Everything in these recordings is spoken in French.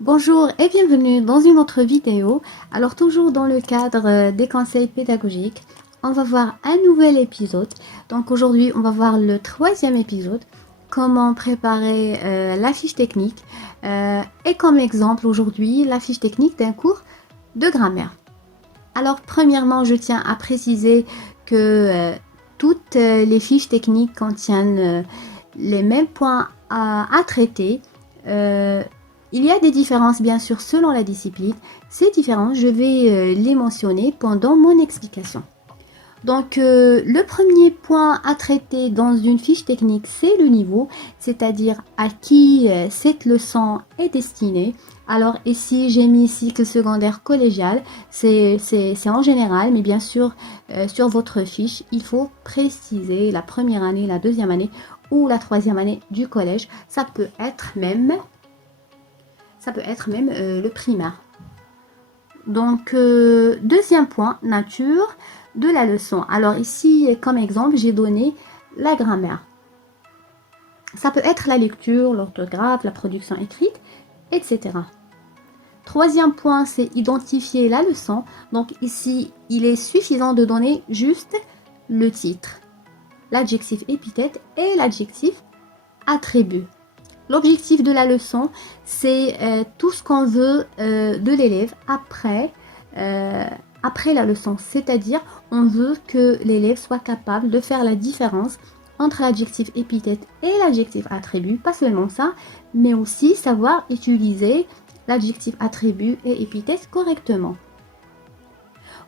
Bonjour et bienvenue dans une autre vidéo. Alors toujours dans le cadre des conseils pédagogiques, on va voir un nouvel épisode. Donc aujourd'hui on va voir le troisième épisode, comment préparer la fiche technique. Et comme exemple aujourd'hui la fiche technique d'un cours de grammaire. Alors premièrement je tiens à préciser que toutes les fiches techniques contiennent les mêmes points à traiter. Il y a des différences bien sûr selon la discipline. Ces différences, je vais les mentionner pendant mon explication. Donc le premier point à traiter dans une fiche technique, c'est le niveau, c'est-à-dire à qui cette leçon est destinée. Alors ici, j'ai mis cycle secondaire collégial, c'est en général, mais bien sûr, sur votre fiche, il faut préciser la première année, la deuxième année ou la troisième année du collège. Ça peut être même le primaire. Donc, deuxième point, nature de la leçon. Alors ici, comme exemple, j'ai donné la grammaire. Ça peut être la lecture, l'orthographe, la production écrite, etc. Troisième point, c'est identifier la leçon. Donc ici, il est suffisant de donner juste le titre, l'adjectif épithète et l'adjectif attribut. L'objectif de la leçon, c'est tout ce qu'on veut de l'élève après la leçon. C'est-à-dire, on veut que l'élève soit capable de faire la différence entre l'adjectif épithète et l'adjectif attribut. Pas seulement ça, mais aussi savoir utiliser l'adjectif attribut et épithète correctement.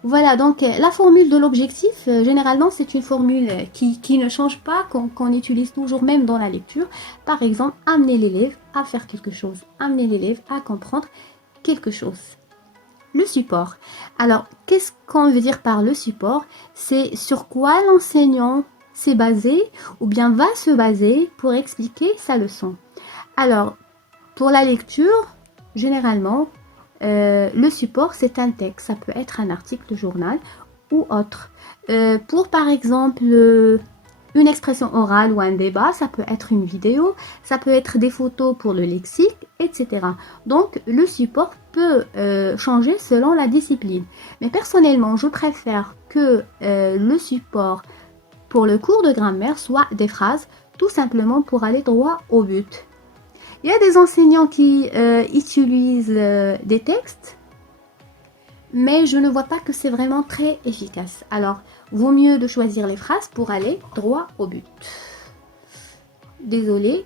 Voilà, donc la formule de l'objectif, généralement, c'est une formule qui ne change pas, qu'on utilise toujours même dans la lecture. Par exemple, amener l'élève à faire quelque chose, amener l'élève à comprendre quelque chose. Le support. Alors, qu'est-ce qu'on veut dire par le support? C'est sur quoi l'enseignant s'est basé ou bien va se baser pour expliquer sa leçon. Alors, pour la lecture, généralement, le support, c'est un texte. Ça peut être un article de journal ou autre. Pour, par exemple, une expression orale ou un débat, ça peut être une vidéo, ça peut être des photos pour le lexique, etc. Donc, le support peut changer selon la discipline. Mais personnellement, je préfère que le support pour le cours de grammaire soit des phrases, tout simplement pour aller droit au but. Il y a des enseignants qui utilisent des textes, mais je ne vois pas que c'est vraiment très efficace. Alors, vaut mieux de choisir les phrases pour aller droit au but. Désolée.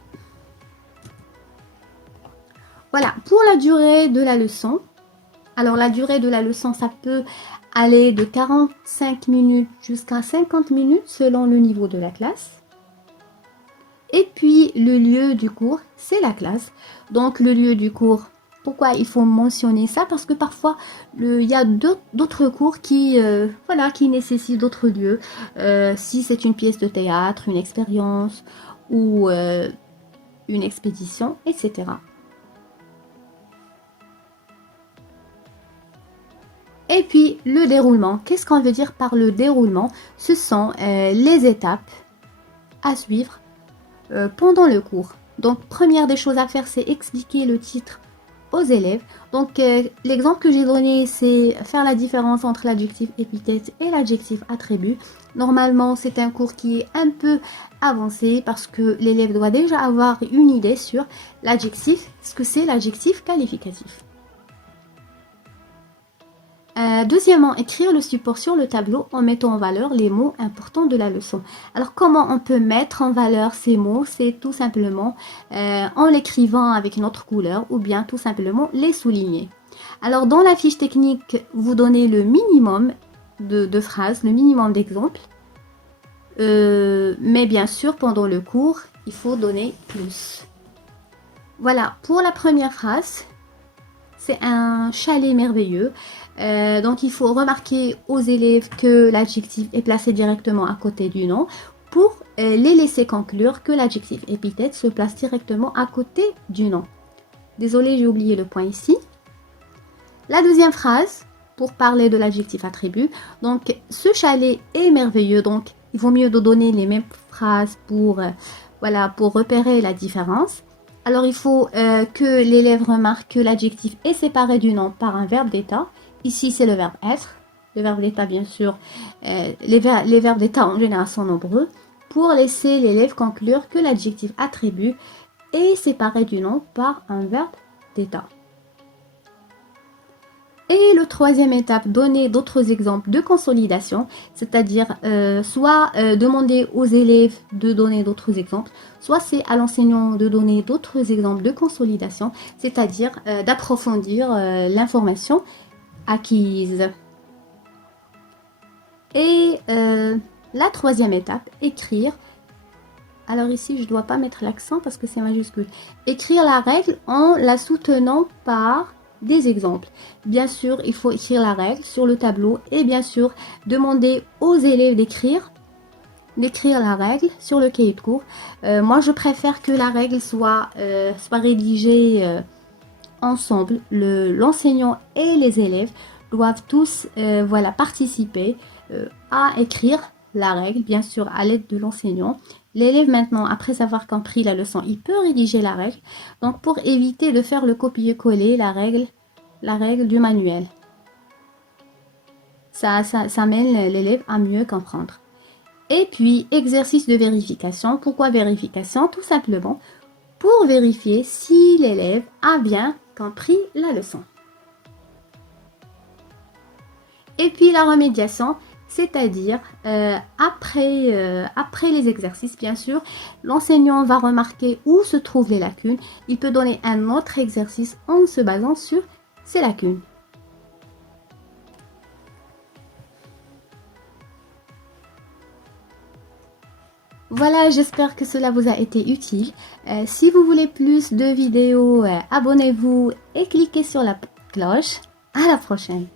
Voilà, pour la durée de la leçon. Alors, la durée de la leçon, ça peut aller de 45 minutes jusqu'à 50 minutes selon le niveau de la classe. Et puis, le lieu du cours, c'est la classe. Donc, le lieu du cours, pourquoi il faut mentionner ça? Parce que parfois, il y a d'autres cours qui nécessitent d'autres lieux. Si c'est une pièce de théâtre, une expérience ou une expédition, etc. Et puis, le déroulement. Qu'est-ce qu'on veut dire par le déroulement? Ce sont les étapes à suivre pendant le cours. Donc, première des choses à faire, c'est expliquer le titre aux élèves. Donc, l'exemple que j'ai donné, c'est faire la différence entre l'adjectif épithète et l'adjectif attribut. Normalement, c'est un cours qui est un peu avancé parce que l'élève doit déjà avoir une idée sur l'adjectif, ce que c'est l'adjectif qualificatif. Deuxièmement, écrire le support sur le tableau en mettant en valeur les mots importants de la leçon. Alors, comment on peut mettre en valeur ces mots? C'est tout simplement en l'écrivant avec une autre couleur ou bien tout simplement les souligner. Alors, dans la fiche technique, vous donnez le minimum de phrases, le minimum d'exemples. Mais bien sûr, pendant le cours, il faut donner plus. Voilà, pour la première phrase, c'est un chalet merveilleux. Donc il faut remarquer aux élèves que l'adjectif est placé directement à côté du nom pour les laisser conclure que l'adjectif épithète se place directement à côté du nom. Désolée, j'ai oublié le point ici. La deuxième phrase, pour parler de l'adjectif attribut, donc ce chalet est merveilleux, donc il vaut mieux de donner les mêmes phrases pour repérer la différence. Alors, il faut que l'élève remarque que l'adjectif est séparé du nom par un verbe d'état. Ici, c'est le verbe être. Le verbe d'état, bien sûr, les verbes d'état en général sont nombreux. Pour laisser l'élève conclure que l'adjectif attribut est séparé du nom par un verbe d'état. Et le troisième étape, donner d'autres exemples de consolidation, c'est-à-dire soit demander aux élèves de donner d'autres exemples, soit c'est à l'enseignant de donner d'autres exemples de consolidation, c'est-à-dire d'approfondir l'information acquise. Et la troisième étape, écrire. Alors ici, je ne dois pas mettre l'accent parce que c'est majuscule. Écrire la règle en la soutenant par des exemples. Bien sûr, il faut écrire la règle sur le tableau et bien sûr, demander aux élèves d'écrire la règle sur le cahier de cours. Moi, je préfère que la règle soit rédigée ensemble. L'enseignant et les élèves doivent tous participer à écrire la règle, bien sûr à l'aide de l'enseignant. L'élève maintenant, après avoir compris la leçon, il peut rédiger la règle. Donc pour éviter de faire le copier-coller, la règle du manuel. Ça mène l'élève à mieux comprendre. Et puis, exercice de vérification. Pourquoi vérification? Tout simplement pour vérifier si l'élève a bien compris la leçon. Et puis la remédiation, c'est-à-dire après les exercices, bien sûr, l'enseignant va remarquer où se trouvent les lacunes. Il peut donner un autre exercice en se basant sur ces lacunes. Voilà, j'espère que cela vous a été utile. Si vous voulez plus de vidéos, abonnez-vous et cliquez sur la cloche. À la prochaine!